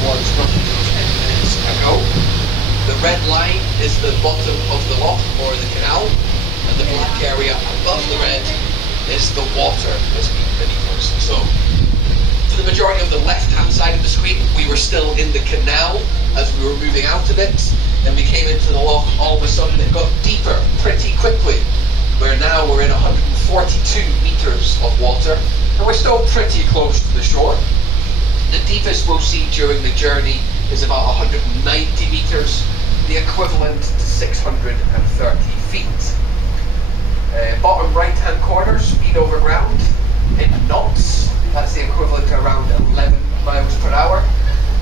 was roughly 10 minutes ago. The red line is the bottom of the loch or the canal, and the black area above the red is the water that's beneath us. So for the majority of the left-hand side of the screen, we were still in the canal as we were moving out of it. Then we came into the loch, all of a sudden it got deeper pretty quickly, where now we're in 142 meters of water, and we're still pretty close to the shore. The deepest we'll see during the journey is about 190 meters, the equivalent to 630 feet. Bottom right-hand corner, speed over ground in knots. That's the equivalent to around 11 miles per hour.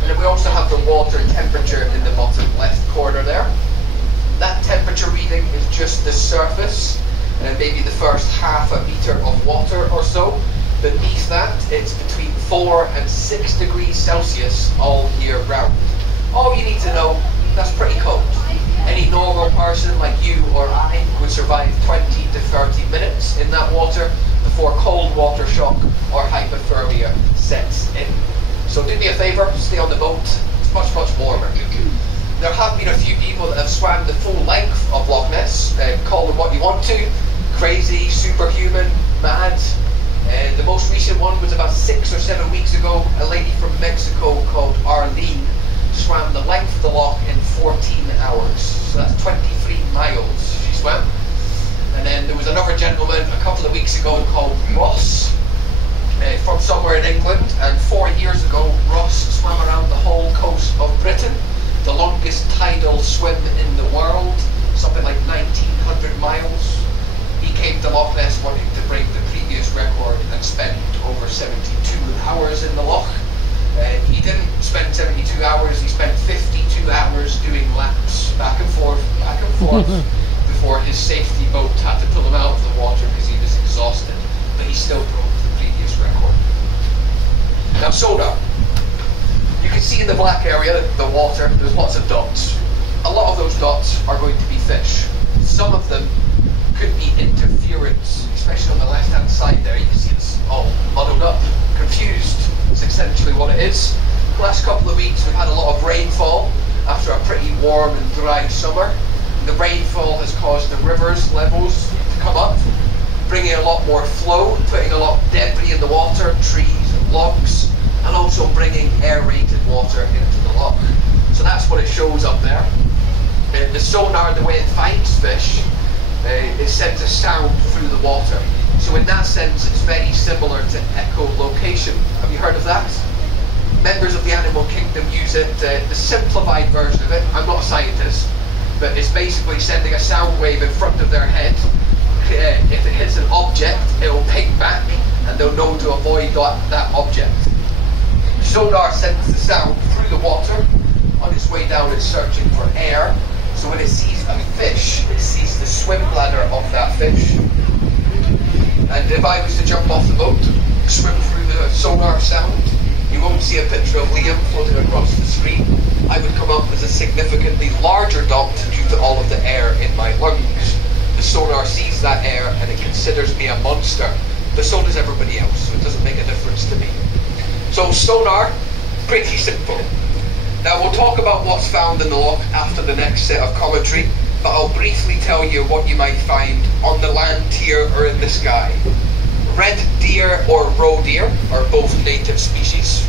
And then we also have the water temperature in the bottom left corner there. That temperature reading is just the surface, and maybe the first half a meter of water or so. Beneath that, it's between 4 and 6 degrees Celsius all year round. All you need to know, that's pretty cold. Any normal person like you or I would survive 20 to 30 minutes in that water before cold water shock or hypothermia sets in. So do me a favour, stay on the boat, it's much, much warmer. There have been a few people that have swam the full length of Loch Ness, call them what you want to, crazy, superhuman, mad. The most recent one was about 6 or 7 weeks ago. A lady from Mexico called Arlene swam the length of the loch in 14 hours. So that's 23 miles she swam. And then there was another gentleman a couple of weeks ago called Ross, from somewhere in England, and 4 years ago Ross swam around the whole coast of Britain, the longest tidal swim in the world, something like 1900 miles. He came to Loch Ness wanting to break the previous record and spent over 72 hours in the loch. He didn't spend 72 hours, he spent 52 hours doing laps back and forth, before his safety boat had to pull him out of the water because he was exhausted, but he still broke the previous record. Now sonar. You can see in the black area, the water, there's lots of dots. A lot of those dots are going to be fish. Some of them could be interference, especially on the left-hand side there. You can see it's all muddled up, confused. It's essentially what it is. The last couple of weeks we've had a lot of rainfall after a pretty warm and dry summer. The rainfall has caused the river's levels to come up, bringing a lot more flow, putting a lot of debris in the water, trees and logs, and also bringing aerated water into the loch. So that's what it shows up there. The sonar, the way it finds fish, it sends a sound through the water. So in that sense, it's very similar to echolocation. Have you heard of that? Members of the animal kingdom use it, the simplified version of it. I'm not a scientist, but it's basically sending a sound wave in front of their head. If it hits an object, it will ping back, and they'll know to avoid that object. Sonar sends the sound through the water. On its way down, it's searching for air. So when it sees a fish, it sees the swim bladder of that fish. And if I was to jump off the boat, swim through the sonar sound, you won't see a picture of Liam floating across the screen. I would come up as a significantly larger dot due to all of the air in my lungs. The sonar sees that air and it considers me a monster, but so does everybody else, so it doesn't make a difference to me. So sonar, pretty simple. Now we'll talk about what's found in the loch after the next set of commentary, but I'll briefly tell you what you might find on the land here or in the sky. Red deer or roe deer are both native species.